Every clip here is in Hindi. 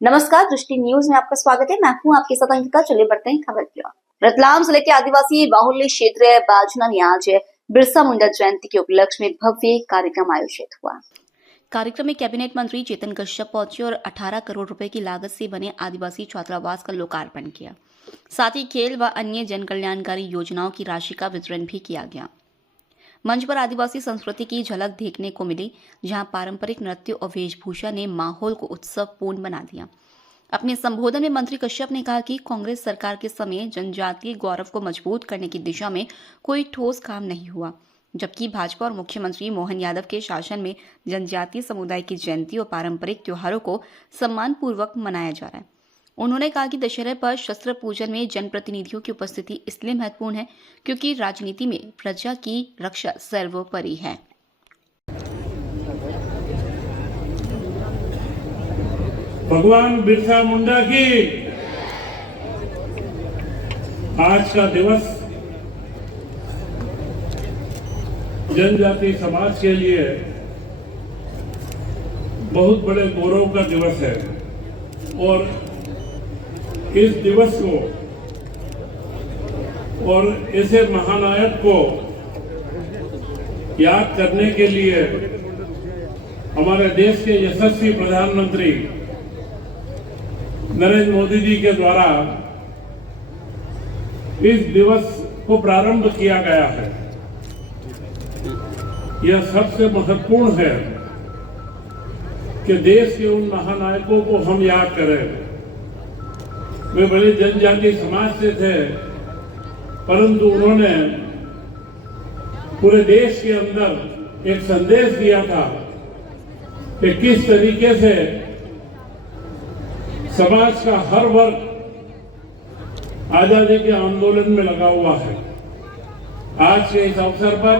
नमस्कार, दृष्टि न्यूज में आपका स्वागत है। मैं हूं आपके साथ अंकिता। चलिए बढ़ते हैं खबर की ओर। रतलाम जिले के आदिवासी बाहुल्य क्षेत्र बाजना में आज बिरसा मुंडा जयंती के उपलक्ष्य में भव्य कार्यक्रम आयोजित हुआ। कार्यक्रम में कैबिनेट मंत्री चेतन कश्यप पहुंचे और 18 करोड़ रुपए की लागत से बने आदिवासी छात्रावास का लोकार्पण किया। साथ ही खेल व अन्य जन कल्याणकारी योजनाओं की राशि का वितरण भी किया गया। मंच पर आदिवासी संस्कृति की झलक देखने को मिली, जहां पारंपरिक नृत्य और वेशभूषा ने माहौल को उत्सवपूर्ण बना दिया। अपने संबोधन में मंत्री कश्यप ने कहा कि कांग्रेस सरकार के समय जनजातीय गौरव को मजबूत करने की दिशा में कोई ठोस काम नहीं हुआ, जबकि भाजपा और मुख्यमंत्री मोहन यादव के शासन में जनजातीय समुदाय की जयंती और पारंपरिक त्योहारों को सम्मानपूर्वक मनाया जा रहा है। उन्होंने कहा कि दशहरे पर शस्त्र पूजन में जनप्रतिनिधियों की उपस्थिति इसलिए महत्वपूर्ण है क्योंकि राजनीति में प्रजा की रक्षा सर्वोपरि है। भगवान बिरसा मुंडा की आज का दिवस जनजाति समाज के लिए बहुत बड़े गौरव का दिवस है और इस दिवस को और ऐसे महानायक को याद करने के लिए हमारे देश के यशस्वी प्रधानमंत्री नरेंद्र मोदी जी के द्वारा इस दिवस को प्रारंभ किया गया है। यह सबसे महत्वपूर्ण है कि देश के उन महानायकों को हम याद करें। वे बड़े जनजातीय समाज से थे, परंतु उन्होंने पूरे देश के अंदर एक संदेश दिया था कि किस तरीके से समाज का हर वर्ग आजादी के आंदोलन में लगा हुआ है। आज के इस अवसर पर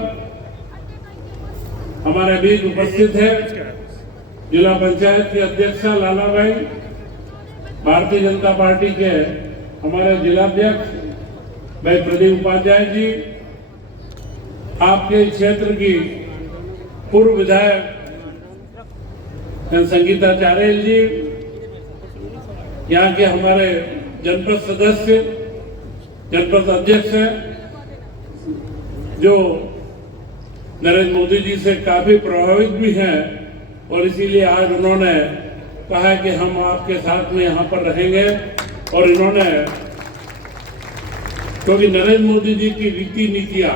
हमारे बीच उपस्थित है जिला पंचायत की अध्यक्षा लालाबाई, भारतीय जनता पार्टी के हमारे जिलाध्यक्ष भाई प्रदीप उपाध्याय जी, आपके क्षेत्र की पूर्व विधायक संगीता चारेल जी, यहाँ के हमारे जनपद सदस्य, जनपद अध्यक्ष हैं जो नरेंद्र मोदी जी से काफी प्रभावित भी हैं और इसीलिए आज उन्होंने कहा कि हम आपके साथ में यहाँ पर रहेंगे। और इन्होंने, क्योंकि नरेंद्र मोदी जी की रीति नीतियां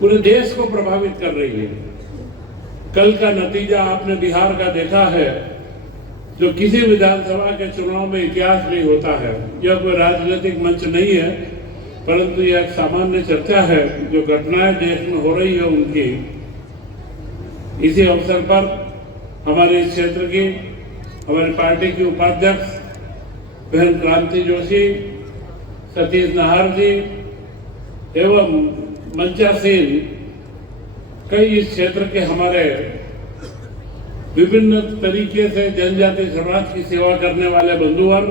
पूरे देश को प्रभावित कर रही है। कल का नतीजा आपने बिहार का देखा है, जो किसी विधानसभा के चुनाव में इतिहास नहीं होता है। यह कोई राजनीतिक मंच नहीं है, परंतु यह एक सामान्य चर्चा है जो घटनाएं देश में हो रही है उनकी। इसी अवसर पर हमारे इस क्षेत्र की हमारी पार्टी की उपाध्यक्ष बहन क्रांति जोशी, सतीश नाहर जी एवं मंचा सिंह, कई इस क्षेत्र के हमारे विभिन्न तरीके से जनजाति समाज की सेवा करने वाले बंधुवर्ग,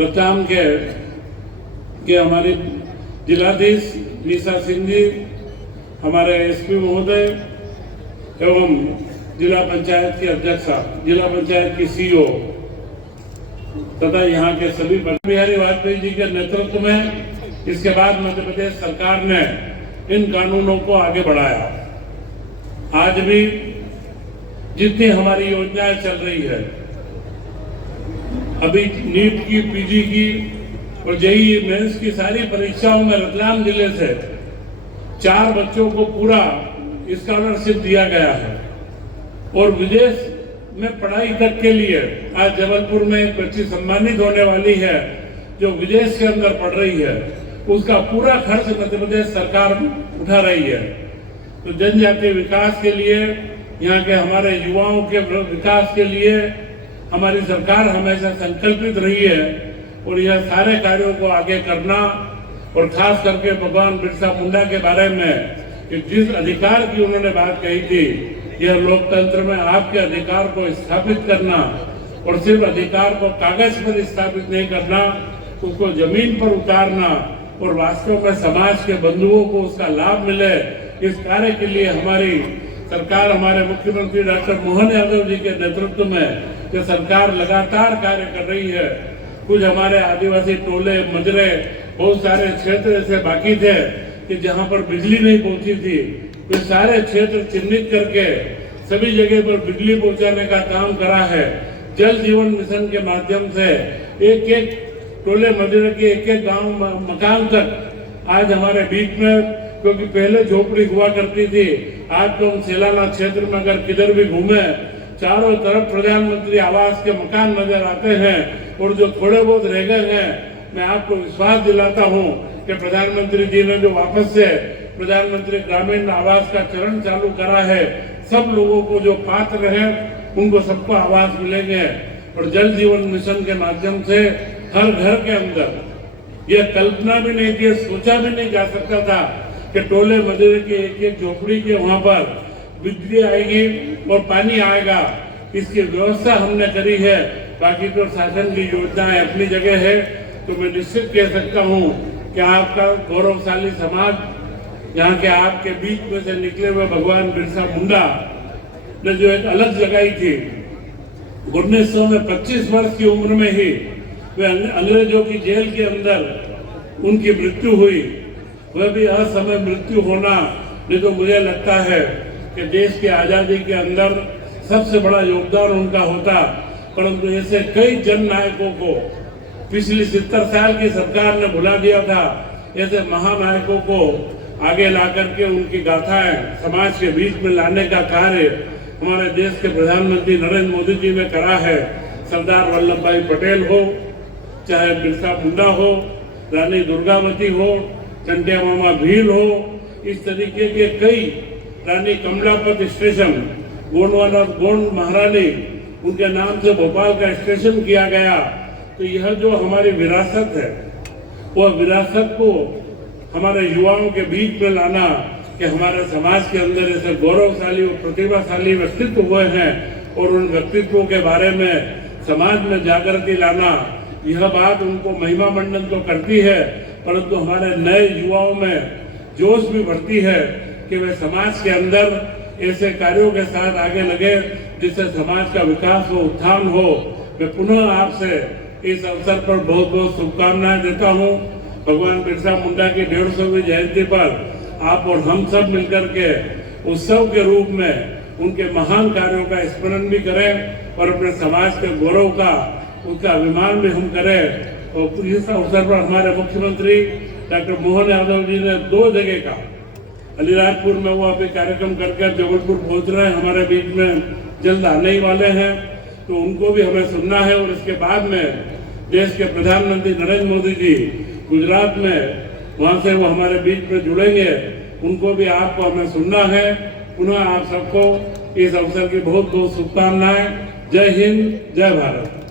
रतलाम के हमारे जिलाधीश मीसा सिंह जी, हमारे एसपी महोदय एवं जिला पंचायत की अध्यक्षा, जिला पंचायत की सीईओ तथा यहाँ के सभी बिहारी वाजपेयी जी के नेतृत्व में इसके बाद मध्य प्रदेश सरकार ने इन कानूनों को आगे बढ़ाया। आज भी जितनी हमारी योजनाएं चल रही है, अभी नीट की, पीजी की और जेईई मेंस की सारी परीक्षाओं में रतलाम जिले से 4 बच्चों को पूरा स्कॉलरशिप दिया गया है और विदेश में पढ़ाई तक के लिए आज जबलपुर में एक बच्ची सम्मानित होने वाली है जो विदेश के अंदर पढ़ रही है। उसका पूरा खर्च मध्य प्रदेश सरकार उठा रही है। तो जनजातीय विकास के लिए, यहाँ के हमारे युवाओं के विकास के लिए हमारी सरकार हमेशा संकल्पित रही है और यह सारे कार्यों को आगे करना, और खास करके भगवान बिरसा मुंडा के बारे में कि जिस अधिकार की उन्होंने बात कही थी, यह लोकतंत्र में आपके अधिकार को स्थापित करना, और सिर्फ अधिकार को कागज पर स्थापित नहीं करना, उसको जमीन पर उतारना और वास्तव में समाज के बंधुओं को उसका लाभ मिले। इस कार्य के लिए हमारी सरकार, हमारे मुख्यमंत्री डॉक्टर मोहन यादव जी के नेतृत्व में कि सरकार लगातार कार्य कर रही है। कुछ हमारे आदिवासी टोले मजरे बहुत सारे क्षेत्र ऐसे बाकी थे कि जहां पर बिजली नहीं पहुंची थी, वे सारे क्षेत्र चिन्हित करके सभी जगह पर बिजली पहुंचाने का काम करा है। जल जीवन मिशन के माध्यम से एक एक टोले मजरे के एक एक गांव मकान तक आज हमारे बीच में, क्योंकि पहले झोपड़ी हुआ करती थी, आज तो हम सेलाना क्षेत्र में अगर किधर भी घूमे चारों तरफ प्रधानमंत्री आवास के मकान नजर आते हैं। और जो थोड़े बहुत रह गए हैं, मैं आपको विश्वास दिलाता हूं कि प्रधानमंत्री जी ने जो वापस से प्रधानमंत्री ग्रामीण आवास का चरण चालू करा है, सब लोगों को जो पात्र हैं उनको सबको आवास मिलेंगे। और जल जीवन मिशन के माध्यम से हर घर के अंदर यह कल्पना भी नहीं थी, सोचा भी नहीं जा सकता था कि टोले मजरे के एक एक झोपड़ी के वहां पर बिजली आएगी और पानी आएगा। इसकी व्यवस्था हमने करी है। बाकी तो शासन की योजनाएं अपनी जगह है। तो मैं निश्चित कह सकता हूं कि आपका गौरवशाली समाज, यहाँ के आपके बीच में से निकले हुए भगवान बिरसा मुंडा ने जो एक अलग जगाई थी, 1925 वर्ष की उम्र में ही वे अंग्रेजों की जेल के अंदर उनकी मृत्यु हुई। वह भी असमय मृत्यु होना, नहीं तो मुझे लगता है कि देश की आजादी के अंदर सबसे बड़ा योगदान उनका होता। परंतु ऐसे कई जन नायकों को पिछली 70 साल की सरकार ने भुला दिया था। ऐसे महानायकों को आगे ला करके उनकी गाथाएं समाज के बीच में लाने का कार्य हमारे देश के प्रधानमंत्री नरेंद्र मोदी जी ने करा है। सरदार वल्लभ भाई पटेल हो, चाहे बिरसा मुंडा हो, रानी दुर्गावती हो, चंटिया मामा भील हो, इस तरीके के कई, रानी कमलापत स्टेशन, गोंड महारानी, उनके नाम से भोपाल का स्टेशन किया गया। तो यह जो हमारी विरासत है, वह विरासत को हमारे युवाओं के बीच में लाना कि हमारे समाज के अंदर ऐसे गौरवशाली और प्रतिभाशाली व्यक्तित्व हुए हैं और उन व्यक्तित्वों के बारे में समाज में जागृति लाना, यह बात उनको महिमा मंडन तो करती है, परंतु हमारे नए युवाओं में जोश भी बढ़ती है कि वे समाज के अंदर ऐसे कार्यों के साथ आगे लगे जिससे समाज का विकास हो, उत्थान हो। मैं पुनः आपसे इस अवसर पर बहुत बहुत शुभकामनाएं देता हूं। भगवान बिरसा मुंडा की 150वीं जयंती पर आप और हम सब मिलकर के उत्सव के रूप में उनके महान कार्यों का स्मरण भी करें और अपने समाज के गौरव का, उसका अभिमान भी हम करें। और इस अवसर पर हमारे मुख्यमंत्री डॉक्टर मोहन यादव जी ने 2 जगह का, अलीराजपुर में वो अभी कार्यक्रम करके जबलपुर पहुंच रहे हैं, हमारे बीच में जल्द आने ही वाले हैं, तो उनको भी हमें सुनना है। और इसके बाद में देश के प्रधानमंत्री नरेंद्र मोदी जी गुजरात में, वहां से वो हमारे बीच में जुड़ेंगे, उनको भी आपको हमें सुनना है। पुनः आप सबको इस अवसर की बहुत बहुत शुभकामनाएं। जय हिंद, जय भारत।